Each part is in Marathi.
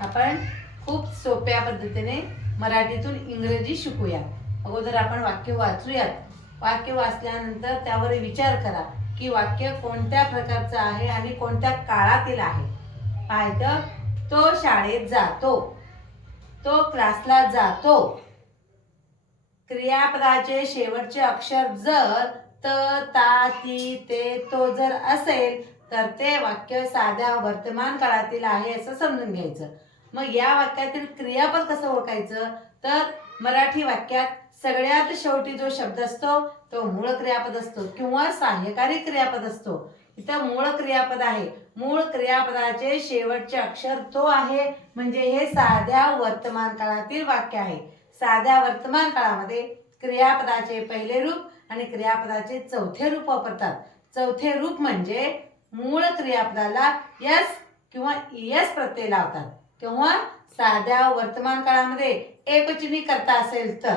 आपण खूप सोप्या पद्धतीने मराठीतून इंग्रजी शिकूया. अगोदर आपण वाक्य वाचूयात. वाक्य वाचल्यानंतर त्यावर विचार करा की वाक्य कोणत्या प्रकारचं आहे आणि कोणत्या काळातील आहे. पाहायचं तो शाळेत जातो. तो क्लासला जातो. क्रियापदाचे शेवटचे अक्षर जर त ता ती ते तो जर असेल तर ते वाक्य साध्या वर्तमान काळातील आहे असं समजून घ्यायचं. मग या वाक्यातील क्रियापद कसं ओळखायचं? तर मराठी वाक्यात सगळ्यात शेवटी जो शब्द असतो तो मूळ क्रियापद असतो किंवा सहाय्यकारी क्रियापद असतो. इथं मूळ क्रियापद आहे. मूळ क्रियापदाचे शेवटचे अक्षर तो आहे. म्हणजे हे साध्या वर्तमान काळातील वाक्य आहे. साध्या वर्तमान काळामध्ये क्रियापदाचे पहिले रूप आणि क्रियापदाचे चौथे रूप वापरतात. चौथे रूप म्हणजे मूळ क्रियापदाला यस किंवा इयस प्रत्यय लावतात. किंवा साध्या वर्तमान काळामध्ये एकवचनी करता असेल तर.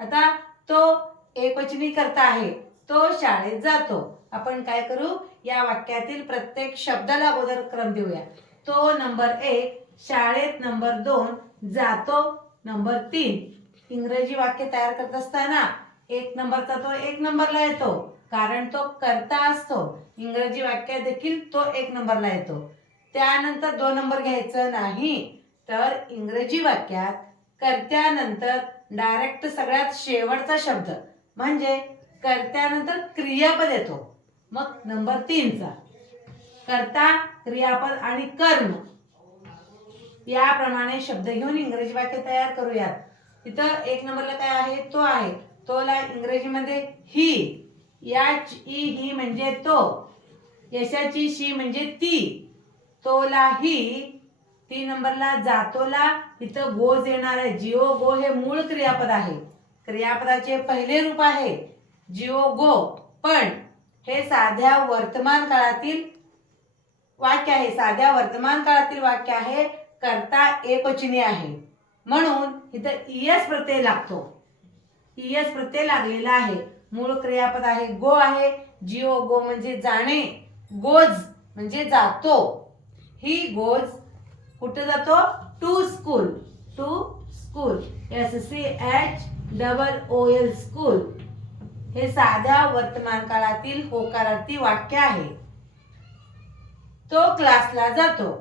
आता तो एकवचनी करता आहे तो शाळेत जातो. आपण काय करू? या वाक्यातील प्रत्येक शब्दाला अगोदर क्रम देऊया. तो नंबर एक शाळेत नंबर दोन जातो नंबर तीन. इंग्रजी वाक्य तयार करत असताना एक नंबरचा तो एक नंबरला येतो. कारण तो करता असतो. इंग्रजी वाक्यात देखील तो एक नंबरला येतो. त्यानंतर दोन नंबर घ्यायचं नाही तर इंग्रजी वाक्यात कर्त्यानंतर डायरेक्ट सगळ्यात शेवटचा शब्द म्हणजे कर्त्यानंतर क्रियापद येतो. मग नंबर तीनचा कर्ता क्रियापद आणि कर्म. याप्रमाणे शब्द घेऊन इंग्रजी वाक्य तयार करूयात. इथं एक नंबरला काय आहे? तो आहे. तोला इंग्रजीमध्ये ही याच ई ही म्हणजे तो. यशाची शी म्हणजे ती. तोला ही तीन नंबरला जातोला. इथं गोज येणार आहे. जिओ गो हे मूळ क्रियापद आहे. क्रियापदाचे पहिले रूप आहे जिओ गो. पण हे साध्या वर्तमान काळातील वाक्य आहे. साध्या वर्तमान काळातील वाक्य आहे. करता एकवचनी आहे. म्हणून इथं इयस प्रत्यय लागतो. इयस प्रत्यय लागलेला आहे. मूळ क्रियापद आहे गो आहे. जिओ गो म्हणजे जाणे. गोज म्हणजे जातो. ही गोज कुठे जातो? To school. To school. S C H double O L school. हे साध्या वर्तमान काळातील होकारार्थी वाक्य आहे. तो क्लासला जातो.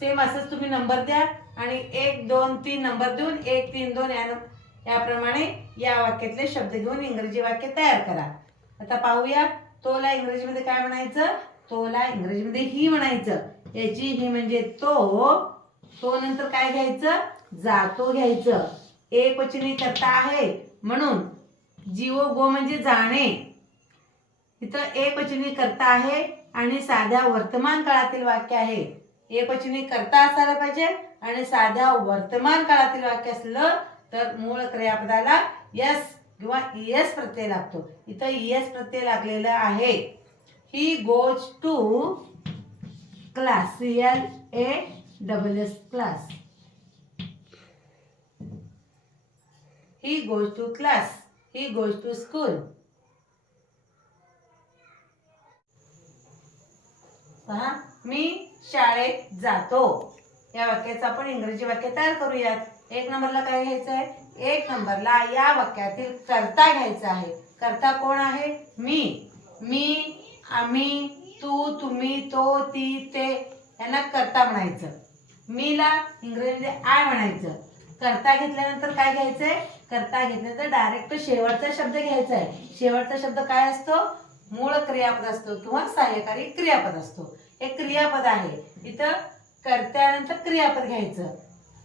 सेम असंच तुम्ही नंबर द्या आणि एक दोन तीन नंबर देऊन एक तीन दोन या याप्रमाणे या वाक्यातले शब्द घेऊन इंग्रजी वाक्य तयार करा. आता पाहूया तोला इंग्रजीमध्ये काय म्हणायचं? तोला इंग्रजीमध्ये ही म्हणायचं. याची ही म्हणजे तो तो नंतर काय घ्यायचं? जातो घ्यायचं. एक वचनी करता आहे. म्हणून जीव गो म्हणजे जाणे. इथं एक वचनी करता आहे आणि साध्या वर्तमान काळातील वाक्य आहे. एक वचनी करता असायला पाहिजे आणि साध्या वर्तमान काळातील वाक्य असलं तर मूळ क्रियापदाला यस किंवा एस प्रत्यय लागतो. इथं एस प्रत्यय लागलेला आहे. He goes to class C L A double S class he goes to class he goes to school पहा मी शाळेत जातो. या वाक्याचं आपण इंग्रजी वाक्य तयार करूयात. एक नंबरला काय घ्यायचं आहे एक नंबरला या वाक्यातील कर्ता घ्यायचा आहे. कर्ता कोण आहे? मी. मी आम्ही तू तुम्ही तो ती ते. यांना कर्ता म्हणायचं. मीला इंग्रजीमध्ये आय म्हणायचं. कर्ता घेतल्यानंतर काय घ्यायचंय? कर्ता घेतल्यानंतर डायरेक्ट शेवटचा शब्द घ्यायचा आहे. शेवटचा शब्द काय असतो? मूळ क्रियापद असतो किंवा सहाय्यकारी क्रियापद असतो. एक क्रियापद आहे. इथं कर्त्यानंतर क्रियापद घ्यायचं.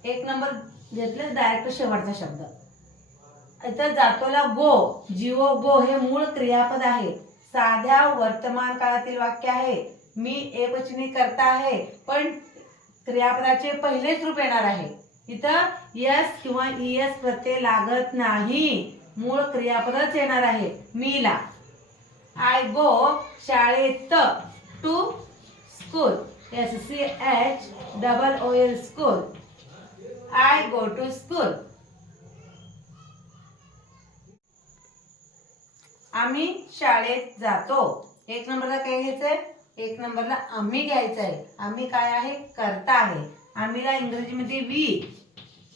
एक नंबर घेतलं डायरेक्ट शेवटचा शब्द. इथं जातोला गो जीवो गो हे मूळ क्रियापद आहे. साध्या वर्तमान काळातील वाक्य आहे. मी एकवचनी करता आहे पण क्रियापदाचे पहिलेच रूप येणार आहे. इथं यस किंवा इयस प्रत्यय लागत नाही. मूळ क्रियापदच येणार आहे. मीला आय गो शाळेत to school S C H double O L school I go to school आम्ही शाळेत जातो. एक नंबरला काय घ्यायचंय? एक नंबरला आम्ही घ्यायचं आहे आम्ही काय आहे? करता आहे. आम्हीला इंग्रजीमध्ये वी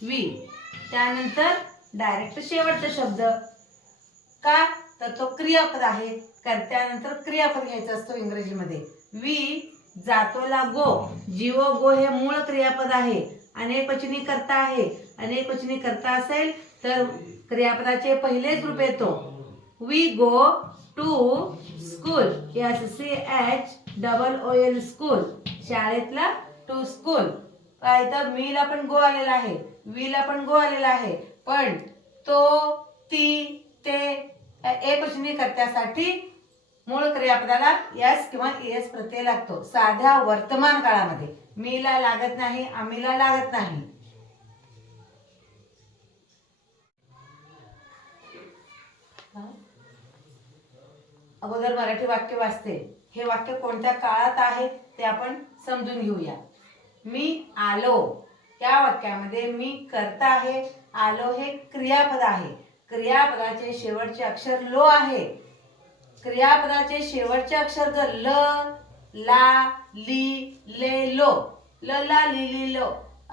वी. त्यानंतर डायरेक्ट शेवटचा शब्द. का? तर तो क्रियापद आहे. कर्त्यानंतर क्रियापद घ्यायचा असतो इंग्रजीमध्ये. वी जातोला गो. जीव गो हे मूळ क्रियापद आहे. अनेक वचनी करता आहे. अनेक वचनी करता असेल तर क्रियापदाचे पहिलेच रूप येतो. We go to school S C H double O L school शाळेतला टू स्कूल काय तर मीला पण गो आलेला आहे. वीला पण गो आलेला आहे. पण तो ती ते एक वचनी मूळ क्रियापदाला यस किंवा एस प्रत्यय लागतो. साध्या वर्तमान काळामध्ये. मीला लागत नाही आम्हीला लागत नाही. अगोदर मराठी वाक्य वाचते. हे वाक्य कोणत्या काळात आहे ते आपण समजून घेऊया. मी आलो. या वाक्यामध्ये मी करता आहे. आलो हे क्रियापद आहे. क्रियापदाचे शेवटचे अक्षर लो आहे. क्रियापदाचे शेवटचे अक्षर जर ल ला ली ले लो ल ला ली ली लो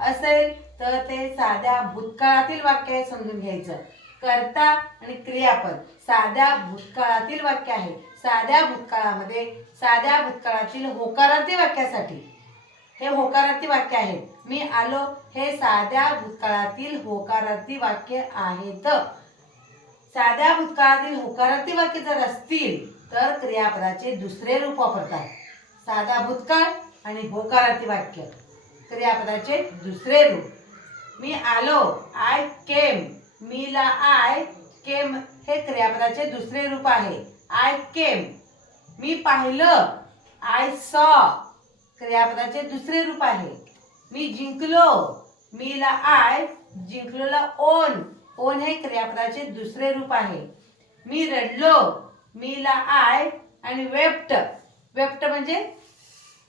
असेल तर ते साध्या भूतकाळातील वाक्य आहे समजून घ्यायचं. कर्ता आणि क्रियापद साध्या भूतकाळातील वाक्य आहे. साध्या भूतकाळामध्ये साध्या भूतकाळातील होकारार्थी वाक्यासाठी. हे होकारार्थी वाक्य आहे. मी आलो हे साध्या भूतकाळातील होकारार्थी वाक्य आहेत. साध्या भूतकाळातील होकारार्थी वाक्य जर असतील तर क्रियापदाचे दुसरे रूप वापरतात. साधा भूतकाळ आणि होकारार्थी वाक्य. क्रियापदाचे दुसरे रूप. मी आलो आय केम मीला आय केम हे क्रियापदाचे दुसरे रूप आहे. आय केम मी पाहिलं आय सॉ क्रियापदाचे दुसरे रूप आहे. मी जिंकलो मीला आय जिंकलोला ओन. ओन हे क्रियापदाचे दुसरे रूप आहे. मी रडलो मीला आय आणि वेप्ट वेप्ट म्हणजे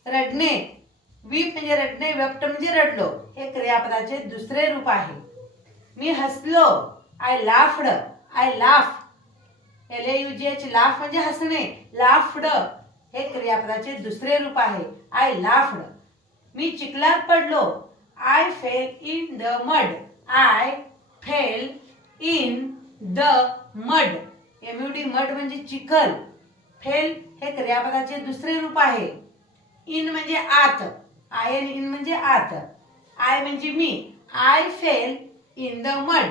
रडणे. वीप म्हणजे रडणे वेप्ट म्हणजे रडलो. हे क्रियापदाचे दुसरे रूप आहे. मी हसलो. I laughed I laugh L A U G H laugh म्हणजे हसणे. लाफड हे क्रियापदाचे दुसरे रूप आहे. आय लाफड मी चिखलात पडलो. I fell in the mud I fell in the mud M U D mud म्हणजे चिखल. फेल हे क्रियापदाचे दुसरे रूप आहे. इन म्हणजे आत. आय एन इन म्हणजे आत. आय म्हणजे मी. I fell in the mud.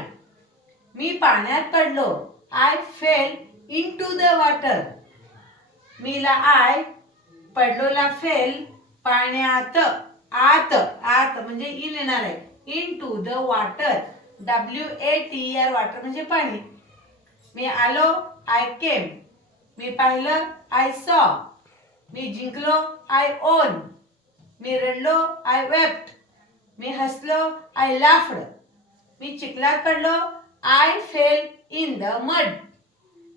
मी पाण्यात पडलो. I fell into the water मीला I पडलोला फेल पाण्यात. आत. आत. म्हणजे इन येणार आहे. Into the water W A T R water म्हणजे पाणी. मी आलो आय केम मी पाहिलं आय सॉ मी जिंकलो आय ओन मी रडलो आय वेप्ट मी हसलो आय लाफड मी चिखलात पडलो I fell in the mud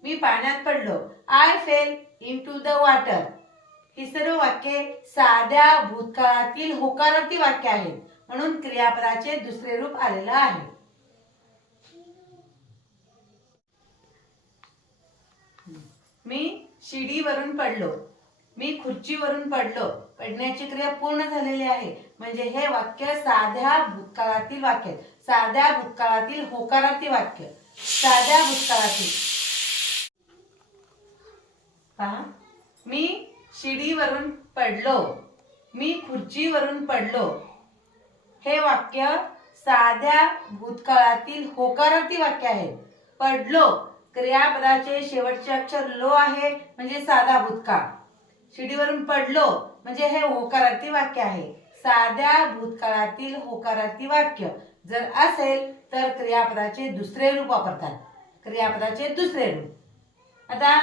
मी पाण्यात पडलो I fell into the water ही सर्व वाक्ये साध्या भूतकाळातील होकारार्थी वाक्य आहेत. म्हणून क्रियापदाचे दुसरे रूप आलेलं आहे. मी शिडीवरून पडलो. मी खुर्चीवरून पडलो. पडण्याची क्रिया पूर्ण झालेली आहे. म्हणजे हे वाक्य साध्या भूतकाळातील वाक्य. साध्या भूतकाळातील होकारातील वाक्य. साध्या भूतकाळातील. पहा. मी शिडीवरून पडलो. मी खुर्चीवरून पडलो. हे वाक्य साध्या भूतकाळातील होकारातील वाक्य आहे. पडलो. क्रियापदाचे शेवटचे अक्षर लो आहे म्हणजे साधा भूतकाळ. शिडीवरून पडलो म्हणजे हे होकारार्थी वाक्य आहे. साध्या भूतकाळातील होकारार्थी वाक्य. जर असेल तर क्रियापदाचे दुसरे रूप वापरतात. क्रियापदाचे दुसरे रूप. आता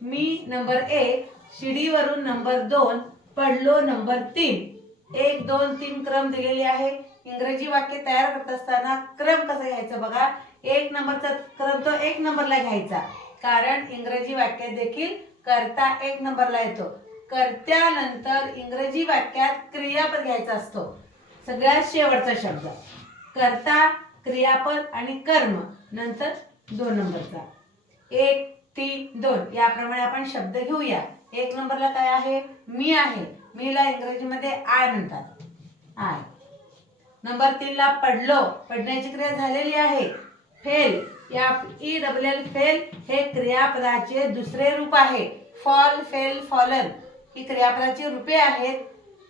मी नंबर एक शिडीवरून नंबर दोन पडलो नंबर तीन. एक दोन तीन क्रम दिलेले आहे. इंग्रजी वाक्य तयार करत असताना क्रम कसा घ्यायचा बघा? एक नंबरचा क्रम तो एक नंबरला घ्यायचा. कारण इंग्रजी वाक्यात देखील करता एक नंबरला येतो. कर्त्यानंतर इंग्रजी वाक्यात क्रियापद घ्यायचा असतो. सगळ्यात शेवटचा शब्द. कर्ता क्रियापद आणि कर्म. नंतर दोन नंबरचा. एक तीन दोन. याप्रमाणे आपण शब्द घेऊया. एक नंबरला काय आहे? मी आहे. मीला इंग्रजीमध्ये आय म्हणतात. आय. नंबर तीनला पडलो. पडण्याची क्रिया झालेली आहे. फेल. या ई डबल एल फेल हे क्रियापदाचे दुसरे रूप आहे. फॉल फेल फॉलन ही क्रियापदाची रूपे आहेत.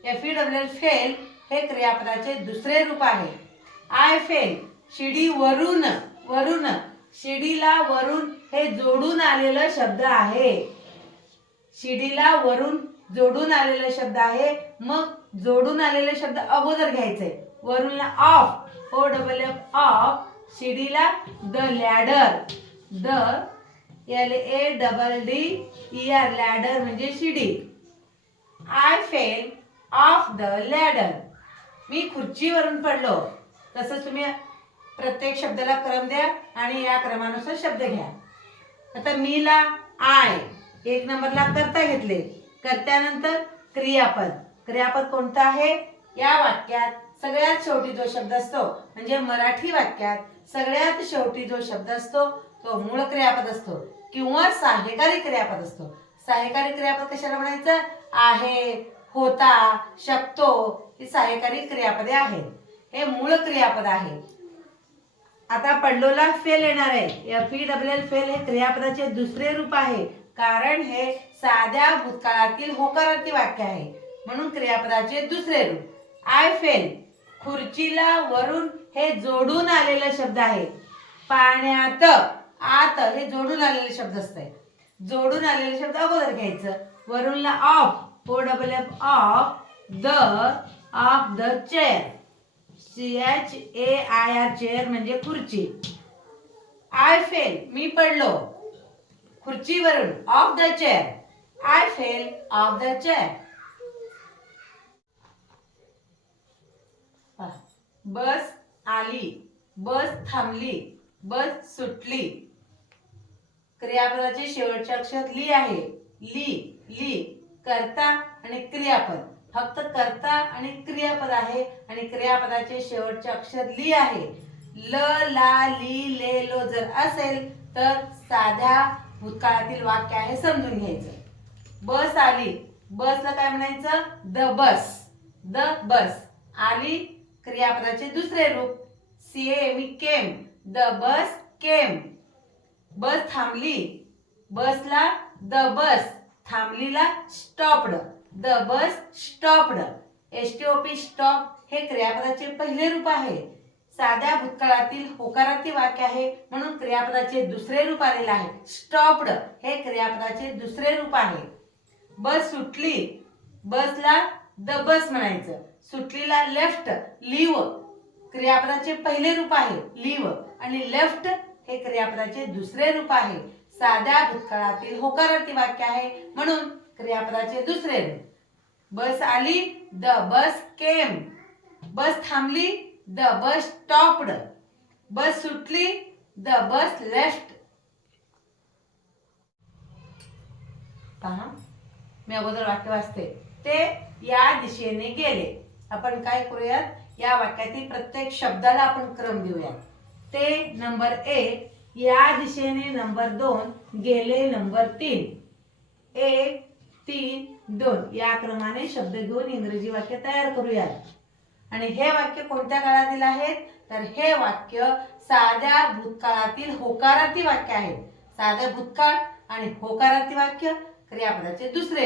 F E W L fell हे क्रियापदाचे दुसरे रूप आहे. आय फेल शिडी वरून वरून. शिडीला वरून हे जोडून आलेलं शब्द आहे. शिडीला वरून जोडून आलेला शब्द आहे. मग जोडून आलेले शब्द अगोदर घ्यायचे. वरूनला off O double F off शिडीला the ladder the L A double D E R ladder म्हणजे शिडी. I fell off the ladder मी खुर्चीवरून पडलो. तसंच तुम्ही प्रत्येक शब्दाला क्रम द्या आणि या क्रमानुसार शब्द घ्या. आता मीला आय एक नंबरला करता घेतले. कर्त्यानंतर क्रियापद. क्रियापद कोणतं आहे? या वाक्यात सगळ्यात शेवटी जो शब्द असतो म्हणजे मराठी वाक्यात सगळ्यात शेवटी जो शब्द असतो तो मूळ क्रियापद असतो. किंवा सहाय्यकारी क्रियापद असतो. सहाय्यकारी क्रियापद कशाला म्हणायचं? आहे होता शकतो ही सहाय्यकारी क्रियापदे आहेत. हे मूळ क्रियापद आहे. आता पडलोला फेल येणार आहे. F E W L fell हे क्रियापदाचे दुसरे रूप आहे. कारण हे साध्या भूतकाळातील होकारार्थी वाक्य आहे. म्हणून क्रियापदाचे दुसरे रूप. आय फेल खुर्चीला वरून हे जोडून आलेला शब्द आहे. पाण्यात आत हे जोडून आलेले शब्द असतात जोडून आलेले शब्द अगोदर घ्यायचं. वरूनला off O double F off the off the chair C H A I R chair म्हणजे खुर्ची. आय फेल मी पडलो. खुर्चीवरून off the chair I fell off the chair bus आली बस थांबली बस सुटली. क्रियापदाचे शेवटचे अक्षर ली आहे. ली ली कर्ता आणि क्रियापद. फक्त कर्ता आणि क्रियापद आहे आणि क्रियापदाचे शेवटचे अक्षर ली आहे. ल ला ली ले लो जर असेल तर साध्या भूतकाळातील वाक्य आहे समजून घ्यायचं. बस आली. बसला काय म्हणायचं? The bus. The bus. आली क्रियापदाचे दुसरे रूप. C A me came. The bus came. Bus थांबली. बसला the bus. थांबलीला stopped. The bus stopped. S T O P stop हे क्रियापदाचे पहिले रूप आहे. साध्या भूतकाळातील होकारार्थी वाक्य आहे म्हणून क्रियापदाचे दुसरे रूप आलेले आहे. स्टॉप्ड हे क्रियापदाचे दुसरे रूप आहे. बस सुटली. बसला द बस म्हणायचं. सुटलीला लेफ्ट लिव्ह क्रियापदाचे पहिले रूप आहे लिव्ह आणि लेफ्ट हे क्रियापदाचे दुसरे रूप आहे. साध्या भूतकाळातील होकारार्थी वाक्य आहे म्हणून क्रियापदाचे दुसरे रूप. बस आली द बस केम बस थांबली द बस स्टॉप्ड बस सुटली द बस लेफ्ट पहा मी अगोदर वाक्य वाचते. ते या दिशेने गेले. आपण काय करूयात? या वाक्यातील प्रत्येक शब्दाला आपण क्रम देऊयात. ते नंबर एक या दिशेने नंबर दोन गेले नंबर तीन. एक तीन दोन. या क्रमाने शब्द घेऊन इंग्रजी वाक्य तयार करूयात. आणि हे वाक्य कोणत्या काळातील आहेत? तर हे वाक्य साध्या भूतकाळातील होकाराती वाक्य आहेत साध्या भूतकाळ आणि होकाराती वाक्य क्रियापदाचे दुसरे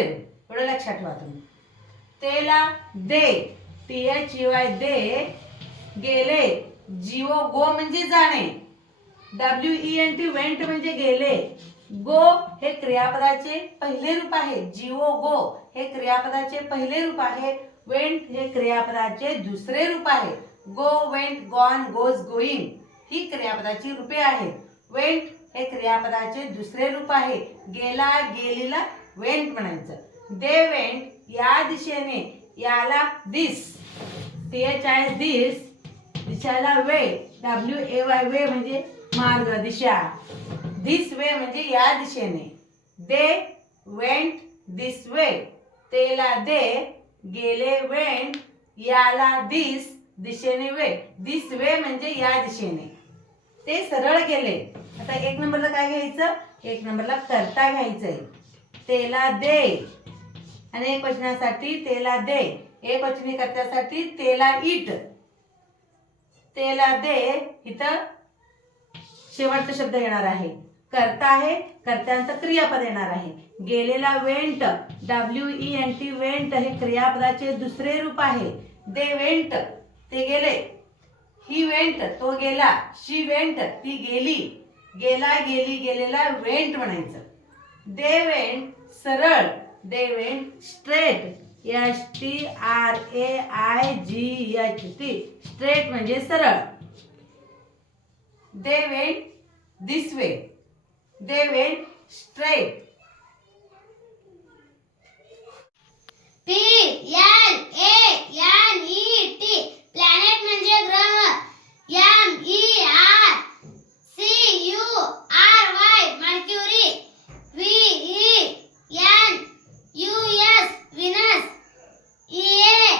एवढं लक्षात ठेवा तुम्ही. तेला दे. टी एच दे गेले. जीओ गो म्हणजे जाणे. W E N T went म्हणजे गेले. गो हे क्रियापदाचे पहिले रूप आहे. जीओ गो हे क्रियापदाचे पहिले रूप आहे. वेंट हे क्रियापदाचे दुसरे रूप आहे. Go went gone goes going ही क्रियापदाची रूपे आहेत. वेंट हे क्रियापदाचे दुसरे रूप आहे. गेला गेलीला वेंट म्हणायचं. दे वेंट या दिशेने. याला this T H I this दिशाला way W A Y way म्हणजे मार्ग दिशा. दिस वे म्हणजे या दिशेने. दे वेंट दिस वे तेला दे गेले वेंट याला दिस दिशेने वे दिस वे म्हणजे या दिशेने. ते सरळ गेले. आता एक नंबरला काय घ्यायचं? एक नंबरला करता घ्यायचंय. तेला दे आणि एक वचनासाठी तेला दे. एक वचनी कर्त्यासाठी तेला इट तेला दे. इथं शेवटचा शब्द येणार आहे. करता आहे कर्त्यांचं क्रियापद येणार आहे. गेलेला went W E N T went हे क्रियापदाचे दुसरे रूप आहे. They went. ते गेले. ही वेंट तो गेला. शी वेंट ती गेली. गेला गेली गेलेला वेंट म्हणायचं. दे वेंट सरळ. David straight S T R A I G H T straight म्हणजे सरळ. They went this way they went straight P L A N E T planet म्हणजे ग्रह. M E R C U R Y Mercury V E N U.S. Venus. E.A.